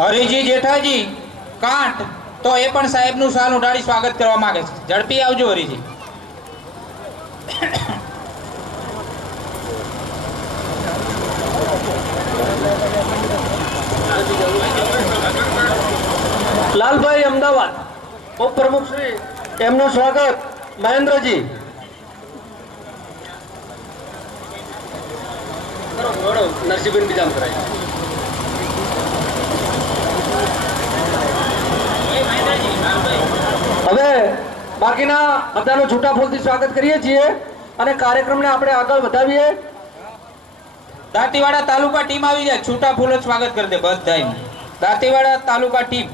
હરિજી જેઠાજી કાંઠ. તો એ પણ સાહેબનું સાલ ઉડાડી સ્વાગત કરવા માંગે છે. ઝડપી આવજો હરિજી. લાલભાઈ અમદાવાદ. ઉપપ્રમુખ શ્રી. એમનું સ્વાગત મહેન્દ્રજી. નરસિંહબેન બીજામ કરાય. હવે બાકીના બધાનું છૂટા ફૂલથી સ્વાગત કરીએ છીએ અને કાર્યક્રમને આપણે આગળ વધાવીએ. દાંતીવાડા તાલુકા ટીમ આવી જાય. છૂટા ફૂલ જ સ્વાગત કરી દે બધા દાંતીવાડા તાલુકા ટીમ.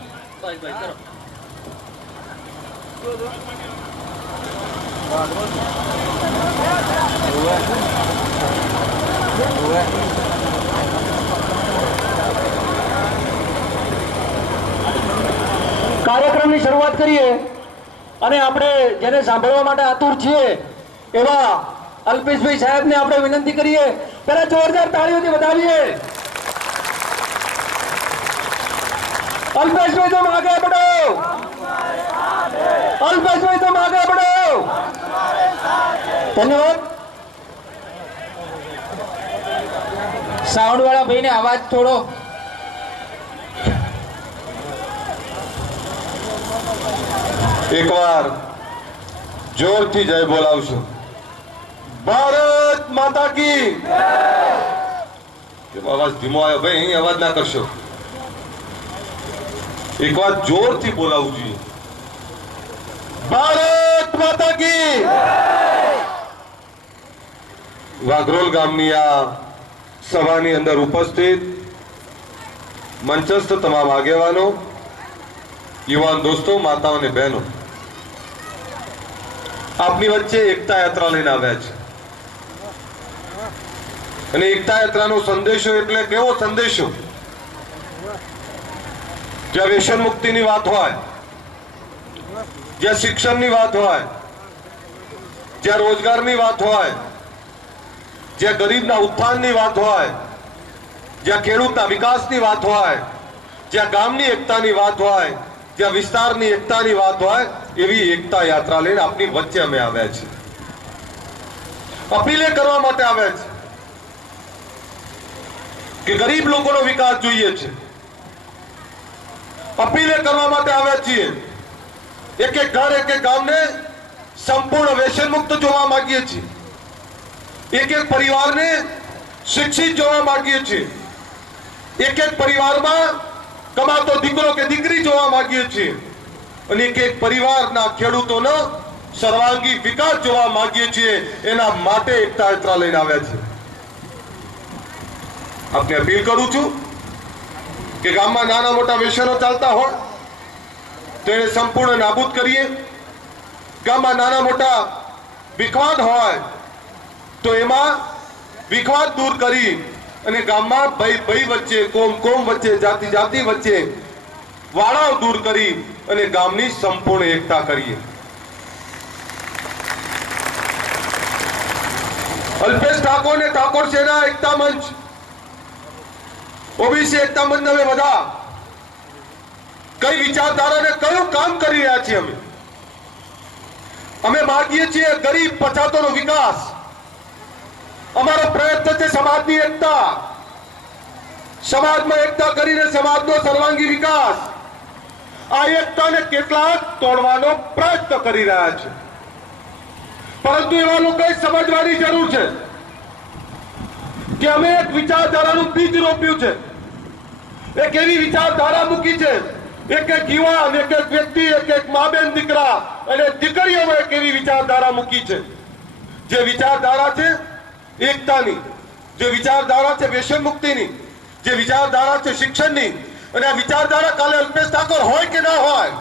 કાર્યક્રમની શરૂઆત કરીએ. અને આપણે જેને સાંભળવા માટે આતુર છીએ, એવા અલ્પેશભાઈ સાહેબને આપણે વિનંતી કરીએ, પહેલા જોરદાર તાળીઓથી વધાવીએ. અલ્પેશભાઈ તો માગે પડો. અલ્પેશભાઈ તો માગે પડો. ધન્યવાદ. સાઉન્ડ વાળા ભાઈને અવાજ થોડો. એકવાર જોરથી જય બોલાવશું. ભારત માતા કી અવાજ ધીમો આવ્યો. ભાઈ, અહીં અવાજ ના કરશો. એકવાર જોરથી બોલાવવું જોઈએ. ભારત માતા કી વાઘરોલ ગામની આ સભાની અંદર ઉપસ્થિત મંચસ્થ તમામ આગેવાનો, યુવાન દોસ્તો, માતાઓ અને બહેનો. આપની વચ્ચે એકતા યાત્રા લઈને આવ્યા છે. અને એકતા યાત્રાનો સંદેશો એટલે કેવો સંદેશો, જ્યાં વ્યસન મુક્તિની વાત હોય, જ્યાં શિક્ષણની વાત હોય, જ્યાં રોજગારની વાત હોય, જ્યાં ગરીબના ઉત્થાનની વાત હોય, જ્યાં ખેડૂતના વિકાસની વાત હોય, જ્યાં ગામની એકતાની વાત હોય, જ્યાં વિસ્તારની એકતાની વાત હોય એવી એકતા યાત્રા લઈને આપની વચ્ચે અમે આવ્યા છીએ. અપીલે કરવા માટે આવ્યા છે કે ગરીબ લોકોનો વિકાસ જોઈએ છે. અપીલે કરવા માટે આવ્યા છીએ એક એક ઘર, એક એક ગામને સંપૂર્ણ વ્યસન મુક્ત જોવા માંગીએ છીએ. એક એક પરિવારને શિક્ષિત જોવા માંગીએ છીએ. એક એક પરિવારમાં કમાતો દીકરો કે દીકરી જોવા માંગીએ છીએ. અને એક પરિવારના ખેડૂતોનો સર્વાંગી વિકાસ જોવા માંગીએ છીએ, એના માટે એકતા યાત્રા લઈને આવ્યા છે. આપને અપીલ કરું છું કે ગામમાં નાના મોટા વ્યસનો ચાલતા હોય, તો એને સંપૂર્ણ નાબૂદ કરીએ. ગામમાં નાના મોટા વિખવાદ હોય, તો એમાં વિખવાદ દૂર કરી અને ગામમાં ભાઈ ભાઈ વચ્ચે કોમ કોમ વચ્ચે જાતિ જાતિ વચ્ચે વાળાઓ દૂર કરી અને ગામની સંપૂર્ણ એકતા કરીએ. અલ્પેશ ઠાકોર ને ઠાકોર સેના એકતા મંચ. ઓબીસી એકતા મંચ અમે બધા કઈ વિચારધારાને કયું કામ કરી રહ્યા છીએ અમે? અમે માગીએ છીએ ગરીબ પછાતોનો વિકાસ. અમારો પ્રયત્ન છે સમાજની એકતા. સમાજમાં એકતા કરીને સમાજનો સર્વાંગી વિકાસ. આ એકતાને કેટલાક તોડવાનો પ્રયત્ન કરી રહ્યા છે. પરંતુ એવા લોકોએ સમજવાની જરૂર છે કે અમે એક વિચારધારાનું બીજ રોપ્યું છે. એક એવી વિચારધારા મૂકી છે. એક એક યુવાન, એક એક વ્યક્તિ, એક એક મા બેન દીકરા અને દીકરીઓમાં એક એવી વિચારધારા મૂકી છે. જે વિચારધારા છે એકતાની, જે વિચારધારા છે વ્યસન મુક્તિની જે વિચારધારા છે શિક્ષણની અને વિચારધારા કાલે અલ્પેશ ઠાકોર હોય કે ના હોય,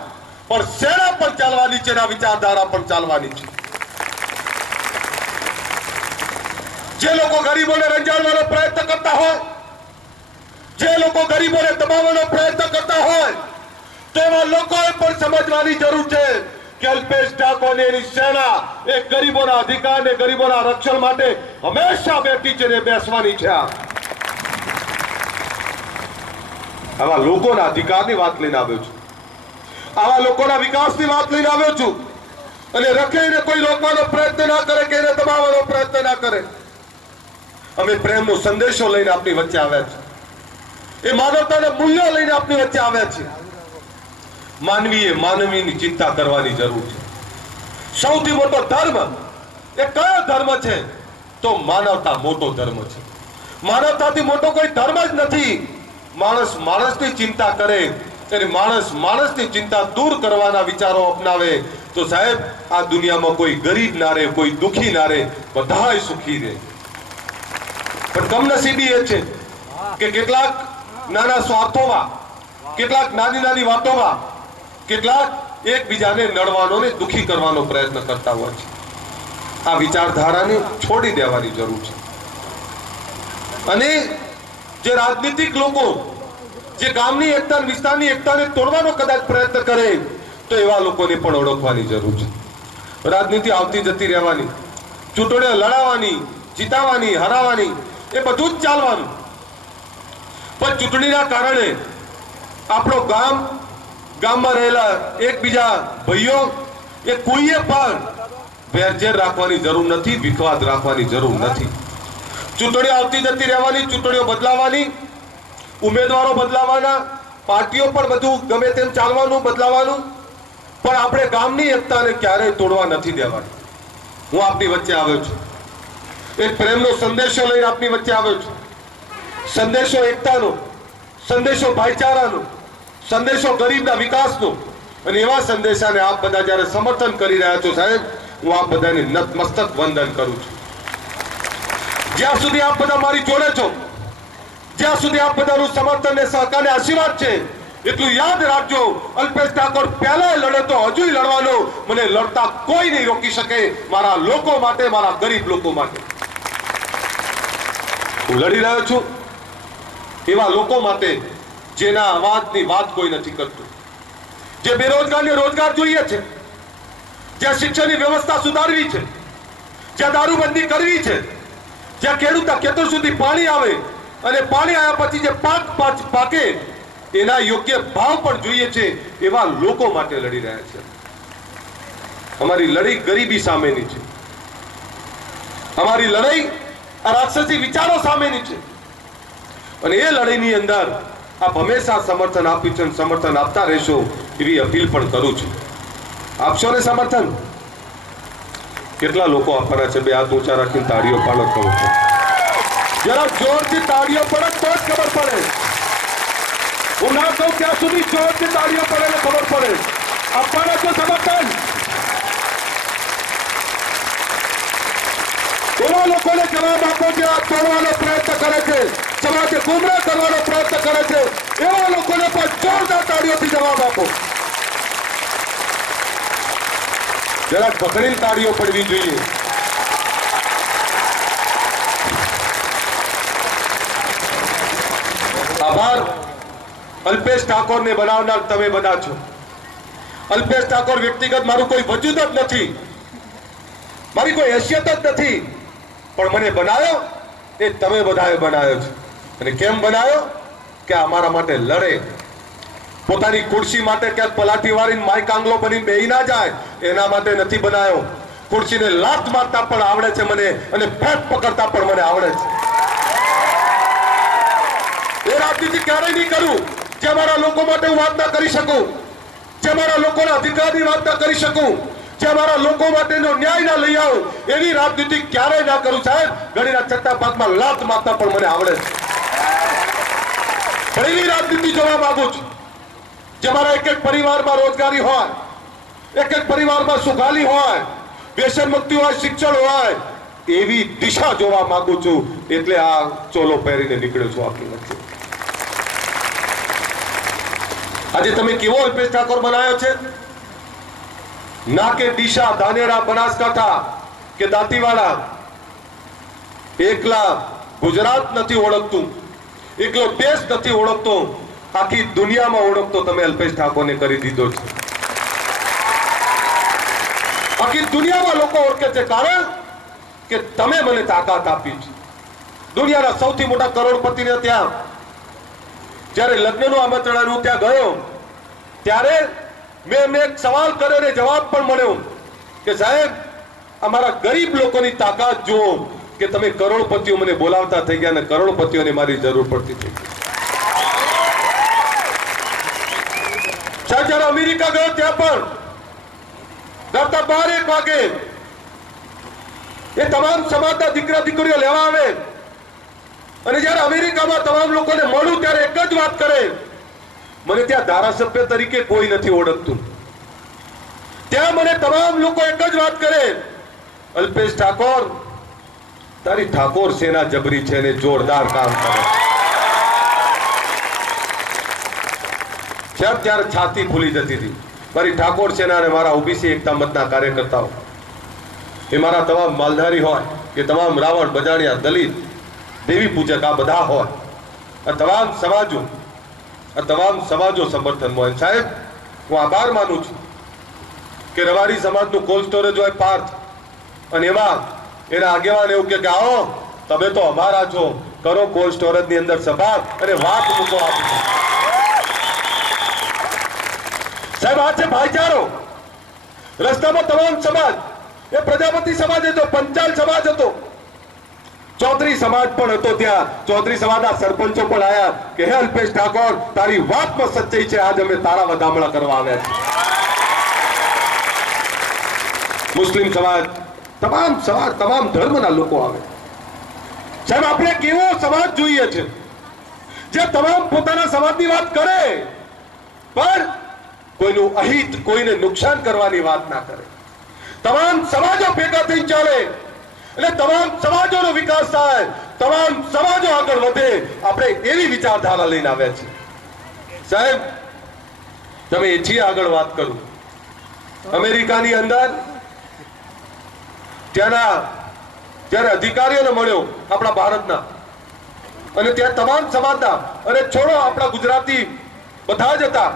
પણ સેના પણ ચાલવાની છે વિચારધારા પણ ચાલવાની છે. જે લોકો ગરીબોને રંજાડવાનો પ્રયત્ન કરતા હોય, જે લોકો ગરીબોને દબાવવાનો પ્રયત્ન કરતા હોય તેવા લોકોએ પણ સમજવાની જરૂર છે કે અલ્પેશ ઠાકોર એની સેના એ ગરીબોના અધિકાર ને ગરીબોના રક્ષણ માટે હંમેશા બેઠી છે બેસવાની છે આ. આવા લોકોના અધિકારની વાત લઈને આવ્યો છું. આવા લોકોના વિકાસની વાત લઈને આવ્યો છું. અને રખેને કોઈ રોકવાનો પ્રયત્ન ના કરે કે એને દબાવવાનો પ્રયત્ન ના કરે. અમે પ્રેમનો સંદેશો લઈને આપની વચ્ચે આવ્યા છે એ માનવતાના મૂલ્યો લઈને આપની વચ્ચે આવ્યા છે માનવીએ માનવીની ચિંતા કરવાની જરૂર છે. સૌથી મોટો ધર્મ, એ કયો ધર્મ છે? તો માનવતા મોટો ધર્મ છે. માનવતાથી મોટો કોઈ ધર્મ જ નથી. માણસ માણસની ચિંતા કરે અને માણસ માણસની ચિંતા દૂર કરવાના વિચારો અપનાવે. તો સાહેબ, આ દુનિયામાં કોઈ ગરીબ ના રહે, કોઈ દુખી ના રહે, બધાય સુખી રહે. પણ કમનસીબી એ છે કે કેટલાક નાના સ્વાર્થોમાં, કેટલાક નાની નાની વાતોમાં, કેટલાક એકબીજાને નડવાનો ને દુખી કરવાનો પ્રયત્ન કરતા હોય છે. આ વિચારધારાને છોડી દેવાની જરૂર છે. અને જે રાજનીતિક લોકો જે ગામની એકતા વિસ્તારની એકતાને તોડવાનો કદાચ પ્રયત્ન કરે, તો એવા લોકોને પણ ઓળખવાની જરૂર છે. રાજનીતિ આવતી જતી રહેવાની ચૂંટણીઓ લડાવવાની, જીતાવાની, હરાવવાની, એ બધું જ ચાલવાનું. પણ ચૂંટણીના કારણે આપણો ગામ, ગામમાં રહેલા એકબીજા ભાઈઓ, એ કોઈએ પણ વેરઝેર રાખવાની જરૂર નથી, વિખવાદ રાખવાની જરૂર નથી. ચૂંટણીઓ આવતી જતી રહેવાની, ચૂંટણીઓ બદલાવાની, ઉમેદવારો બદલાવાના, પાર્ટીઓ પણ બધું ગમે તેમ ચાલવાનું, બદલાવાનું. પણ આપણે ગામની એકતાને ક્યારેય તોડવા નથી દેવાની. હું આપની વચ્ચે આવ્યો છું. એક પ્રેમનો સંદેશો લઈને આપની વચ્ચે આવ્યો છું. સંદેશો એકતાનો, સંદેશો ભાઈચારાનો, સંદેશો ગરીબના વિકાસનો. અને એવા સંદેશાને આપ બધા જ્યારે સમર્થન કરી રહ્યા છો સાહેબ, હું આપ બધાને નતમસ્તક વંદન કરું છું. જ્યાં સુધી આપ બધા મારી જોડે છો, જ્યાં સુધી આપ બધાનું સમર્થન ને સહકાર ને આશીર્વાદ છે, એટલું યાદ રાખજો, અલ્પેશ ઠાકોર પહેલા લડે તો હજુય લડવાનો, મને લડતા કોઈ નહીં રોકી શકે મારા લોકો માટે, મારા ગરીબ લોકો માટે. હું લડી રહ્યો છું, એવા લોકો માટે જેના અવાજની વાત કોઈ નથી કરતું. જે બેરોજગારને રોજગાર જોઈએ છે, જ્યાં શિક્ષણની વ્યવસ્થા સુધારવી છે, જ્યાં દારૂબંધી કરવી છે જ્યાં ખેડૂતના ખેતર સુધી પાણી આવે અને પાણી આવ્યા પછી જે પાક પાક એના યોગ્ય ભાવ પણ જોઈએ છે એવા લોકો માટે લડી રહ્યા છે. અમારી લડાઈ ગરીબી સામેની છે. અમારી લડાઈ આ રાક્ષસી વિચારો સામેની છે. અને એ લડાઈની અંદર આપ હંમેશા સમર્થન આપ્યું છે સમર્થન આપતા રહેશો એવી અપીલ પણ કરું છું. આપશો ને સમર્થન? કેટલા લોકો આપવાના છે? બે હાથ ઊંચા રાખીને તાળીઓ પાડો કહું છું જરા જોરથી તાળીઓ પડે તો જ ખબર પડે. હું ના કહું ત્યાં સુધી જોરથી તાળીઓ પડે ને ખબર પડે. આપવાના છો સમર્થન. એવા લોકોને જવાબ આપો જે આ તોડવાનો પ્રયત્ન કરે છે. સમાજે ગુમરા કરવાનો પ્રયત્ન કરે છે. એવા લોકોને પણ જોરદાર તાળીઓથી જવાબ આપો. જરાક પકડીને તાળીઓ પડવી જોઈએ. આભાર. અલ્પેશ ઠાકોરને બનાવનાર તમે બધા છો. અલ્પેશ ઠાકોર વ્યક્તિગત મારું કોઈ વજૂદ જ નથી. મારી કોઈ હેસિયત જ નથી. પણ મને બનાવ્યો એ તમે બધાએ બનાવ્યો છે. અને કેમ બનાવ્યો કે અમારા માટે લડે. પોતાની ખુરશી માટે ક્યાંક પલાઠી વાળીને માઇક આંગલો બનીને બેહી ના જાય, એના માટે નથી બનાવ્યો ખુરશીને લાત મારતા પણ આવડે છે મને અને ફેટ પકડતા પણ મને આવડે છે. એ રાજનીતિ ક્યારેય નહીં કરું, જે મારા લોકો માટે હું વાત કરી શકું, જે મારા લોકોના અધિકારની વાત ના કરી શકું, જે મારા લોકો માટેનો ન્યાય ના લઈ આવું, એની રાજનીતિ ક્યારેય ના કરું સાહેબ. ઘડીના છઠ્ઠા ભાગમાં લાત મારતા પણ મને આવડે છે. ભણેલી રાજનીતિ જોવા માંગુ છું. જે મારા એક એક પરિવારમાં રોજગારી હોય એક એક પરિવારમાં સુખાલી હોય, વ્યસન મુક્તિ હોય, શિક્ષણ હોય, એવી દિશા જોવા માંગુ છું. એટલે આ ચોલો પહેરીને નીકળ્યો છું આપણી વચ્ચે. આજે તમે કેવો અલ્પેશ ઠાકોર બનાવ્યો છે? ના કે દિશા ધાનેરા બનાસકાંઠા કે દાંતીવાડા? એકલા ગુજરાત નથી ઓળખતું, એકલો દેશ નથી ઓળખતો. આખી દુનિયામાં ઓળખતો તમે અલ્પેશ ઠાકોરને કરી દીધો છે. આખી દુનિયામાં લોકો ઓળખે છે. કારણ કે તમે મને તાકાત આપી છે. દુનિયાના સૌથી મોટા કરોડપતિને ત્યાં, જ્યારે લગ્નનું આમંત્રણ આવ્યું ત્યાં ગયો, ત્યારે મેં એમને એક સવાલ કર્યો અને જવાબ પણ મળ્યો કે સાહેબ, અમારા ગરીબ લોકોની તાકાત જુઓ કે તમે કરોડપતિઓ મને બોલાવતા થઈ ગયા અને કરોડપતિઓને મારી જરૂર પડતી થઈ ગઈ. જ્યારે અમેરિકા ગયો ત્યાં પણ રાતના બાર એક વાગે એ તમામ સમાજના દીકરા દીકરીઓ લેવા આવે અને જ્યારે અમેરિકામાં તમામ લોકોને મળું ત્યારે એક જ વાત કરે મને ત્યાં ધારાસભ્ય તરીકે કોઈ નથી ઓળખતું ત્યાં મને તમામ લોકો એક જ વાત કરે અલ્પેશ ઠાકોર તારી ઠાકોર સેના જબરી છે ને જોરદાર કામ કરે સાહેબ ત્યારે છાતી ફૂલી જતી હતી. મારી ઠાકોર સેના અને મારા ઓબીસી એકતા મતના કાર્યકર્તાઓ. એ મારા તમામ માલધારી હોય કે તમામ રાવણ, બજાણિયા, દલિત, દેવી પૂજક આ બધા હોય. આ તમામ સમાજો, આ તમામ સમાજો સમર્થન હોય. સાહેબ, હું આભાર માનું છું કે રવારી સમાજનું કોલ્ડ સ્ટોરેજ હોય પાર્થ. અને એમાં એના આગેવાન એવું કે આવો, તમે તો અમારા છો. કરો કોલ્ડ સ્ટોરેજની અંદર સભા અને વાત મૂકો આપી સાહેબ, આ છે ભાઈચારો. રસ્તામાં તમામ સમાજ, એ પ્રજાપતિ સમાજ હતો, પંચાલ સમાજ હતો. ચૌધરી સમાજ પણ હતો ત્યાં. ચૌધરી સમાજના સરપંચો પણ આવ્યા કે, હે અલ્પેશ ઠાકોર, તારી વાતમાં સચ્ચાઈ છે. આજ અમે તારા વધામણા કરવા આવ્યા છે મુસ્લિમ સમાજ, તમામ સમાજ, તમામ ધર્મના લોકો આવે. સાહેબ, આપણે કેવો સમાજ જોઈએ છે? જે તમામ પોતાના સમાજની વાત કરે. પણ કોઈનું અહિત, કોઈને નુકસાન કરવાની વાત ના કરે. તમામ સમાજો ભેગા થઈ ચાલે. એટલે તમામ સમાજોનો વિકાસ થાય. તમામ સમાજો આગળ વધે. આપણે એવી વિચારધારા લઈને આવ્યા છીએ. સાહેબ, તમે એથી આગળ વાત કરું. અમેરિકાની અંદર ત્યાંના જ્યારે અધિકારીઓને મળ્યો આપણા ભારતના, અને ત્યાં તમામ સમાજના, અને છોડો આપણા ગુજરાતી બધા જ હતા.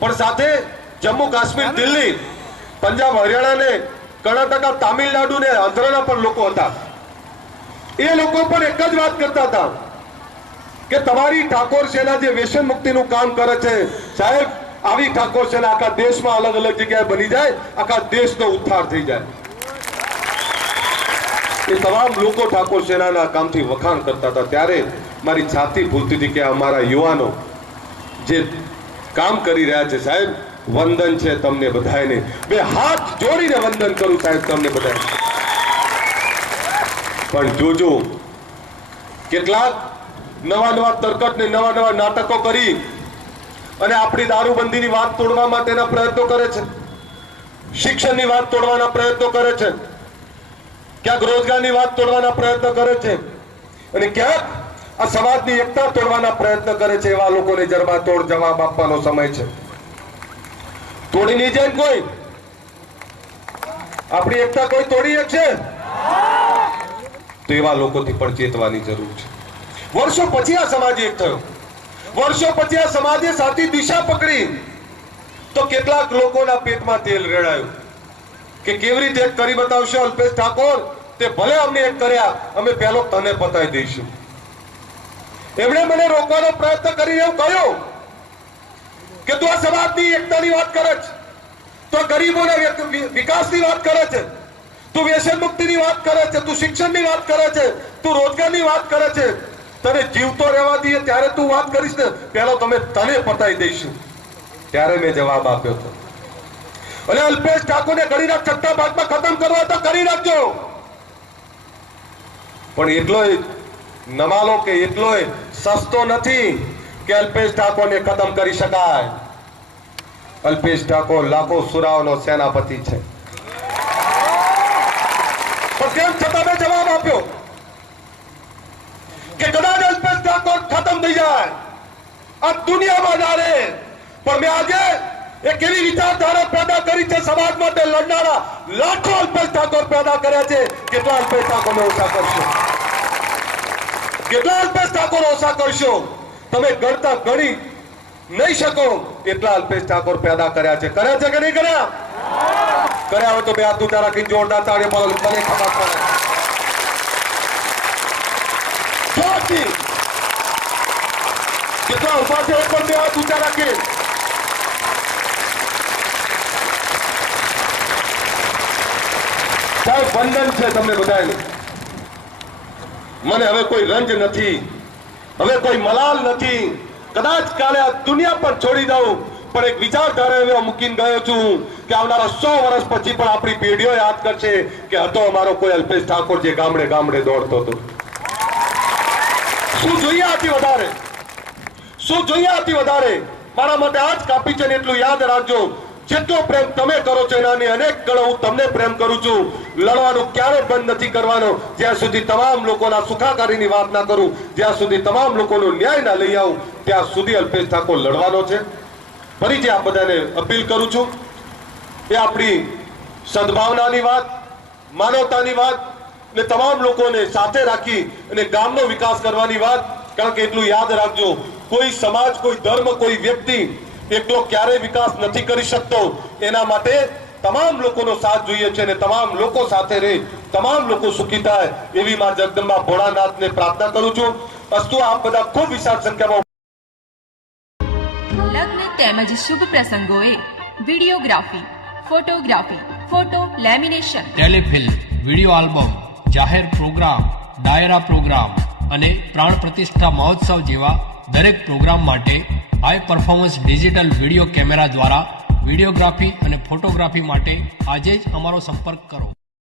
પણ સાથે જમ્મુ કાશ્મીર દિલ્હી પંજાબ હરિયાણા ને કર્ણાટક તામિલનાડુ ને આંધ્રના પણ લોકો હતા. એ લોકો પણ એક જ વાત કરતા હતા કે તમારી ઠાકોર સેના જે વ્યસન મુક્તિનું કામ કરે છે સાહેબ આવી ઠાકોર સેના આખા દેશમાં અલગ અલગ જગ્યાએ બની જાય આખા દેશનો ઉદ્ધાર થઈ જાય. એ તમામ લોકો ઠાકોર સેનાના કામથી વખાણ કરતા હતા. ત્યારે મારી છાતી ભૂલતી હતી કે અમારા યુવાનો જે કામ કરી રહ્યા છે સાહેબ. વંદન છે તમને બધાને બે હાથ જોડીને વંદન કરું સાહેબ તમને બધાને પણ જોજો, કેટલાક નવા નવા તરકટ ને નવા નવા નાટકો કરી અને આપણી દારૂબંધીની વાત તોડવા માટેના પ્રયત્નો કરે છે. શિક્ષણની વાત તોડવાના પ્રયત્નો કરે છે. ક્યાંક રોજગારની વાત તોડવાના પ્રયત્ન કરે છે. અને ક્યાંક આ સમાજની એકતા તોડવાના પ્રયત્ન કરે છે એવા લોકોને જરબા તોડ જવાબ આપવાનો સમય છે. તોડી નહીં જાય કોઈ? આપણી એકતા કોઈ તોડી શકશે? તો એવા લોકોથી પણ ચેતવાની જરૂર છે. વર્ષો પછી આ સમાજ એક થયો. વર્ષો પછી આ સમાજે સાચી દિશા પકડી. તો કેટલાક લોકોના પેટમાં તેલ રેડાયું. કે કેવી રીતે કરી બતાવશે અલ્પેશ ઠાકોર? તે ભલે અમને એક કર્યા, અમે પહેલો તને પતાવી દઈશું. એમણે મને રોકવાનો પ્રયત્ન કરીને એવું કહ્યું કે તું આ સમાજની એકતાની વાત કરે છે, તો ગરીબોના વિક- વિ- વિકાસની વાત કરે છે, તું વ્યસન મુક્તિની વાત કરે છે, તું શિક્ષણની વાત કરે છે, તું રોજગારની વાત કરે છે, તને જીવતો રહેવા દઈએ ત્યારે તું વાત કરીશ ને, પહેલો તમે તને પતાવી દઈશું. ત્યારે મેં જવાબ આપ્યો હતો. અને અલ્પેશ ઠાકોરને ગણીના છઠ્ઠા ભાગમાં ખતમ કરવા તો કરી નાખજો પણ એટલોય નમાલો કે એટલોય સસ્તો નથી કે અલ્પેશ ઠાકોરને ખતમ કરી શકાય. અલ્પેશ ઠાકોર લાખો સુરાઓનો સેનાપતિ છે. પણ જવાબ આપ્યો? કે કદાચ અલ્પેશ ઠાકોર ખતમ થઈ જાય. આ દુનિયામાં ના પણ મેં આજે એક એવી વિચારધારા પેદા કરી છે સમાજ માટે લડનારા લાખો અલ્પેશ ઠાકોર પેદા કર્યા છે કેટલા અલ્પેશ ઠાકોરને ઓછા કરશો? કેટલા અલ્પેશ ઠાકોર ઓછા કરશો? તમે ગણતા ગણી નહીં શકો. એટલા અલ્પેશ ઠાકોર પેદા કર્યા છે. કર્યા છે કે નહીં કર્યા? કર્યા હોય તો બે હાથ ઊંચા રાખીને જોરદાર તાળી પાડો મને ખબર પડે. કેટલા ઊભા છે પણ બે હાથ ઊંચા રાખે સાહેબ, વંદન છે તમને બધાને. મને હવે કોઈ રંજ નથી, હવે કોઈ મલાલ નથી. કદાચ કાલે આ દુનિયા પર છોડી દઉં, પણ એક વિચારધારા એવો મૂકીને ગયો છું કે આવનારા સો વર્ષ પછી પણ આપણી પેઢીઓ યાદ કરશે કે હતો અમારો કોઈ અલ્પેશ ઠાકોર જે ગામડે ગામડે દોડતો હતો. શું જોઈએ આથી વધારે? શું જોઈએ આથી વધારે? મારા માટે આ જ કાપી છે એટલું યાદ રાખજો. જેટલો પ્રેમ તમે કરો છો અનેક ગણો હું તમને પ્રેમ કરું છું. લડવાનું ક્યારે બંધ નથી કરવાનો. જ્યાં સુધી તમામ લોકોના સુખાકારીની વાત ના કરું, જ્યાં સુધી તમામ લોકોનો ન્યાય ના લઈ આવું, ત્યાં સુધી અલ્પેશ ઠાકોર લડવાનો છે. ફરીથી આ બધાને અપીલ કરું છું, એ આપણી સદભાવનાની વાત, માનવતાની વાત, ને તમામ લોકોને સાથે રાખી અને ગામનો વિકાસ કરવાની વાત. કારણ કે એટલું યાદ રાખજો, કોઈ સમાજ, કોઈ ધર્મ, કોઈ વ્યક્તિ એકલો ક્યારેય વિકાસ નથી કરી શકતો. એના માટે તમામ લોકોનો સાથ જોઈએ છે અને તમામ લોકો સાથે રહે તમામ લોકો સુખી થાય એવી માં જગદંબા ભોળાનાથને પ્રાર્થના કરું છું. અસ્તુ આપ બધા ખૂબ વિશાળ સંખ્યામાં લગ્ન તેમજ શુભ પ્રસંગોએ videography photography photo lamination telefilm video album જાહેર પ્રોગ્રામ ડાયરા પ્રોગ્રામ અને પ્રાણ પ્રતિષ્ઠા મહોત્સવ જેવા દરેક પ્રોગ્રામ માટે high performance digital video camera દ્વારા વિડીયોગ્રાફી અને ફોટોગ્રાફી માટે આજે જ અમારો સંપર્ક કરો.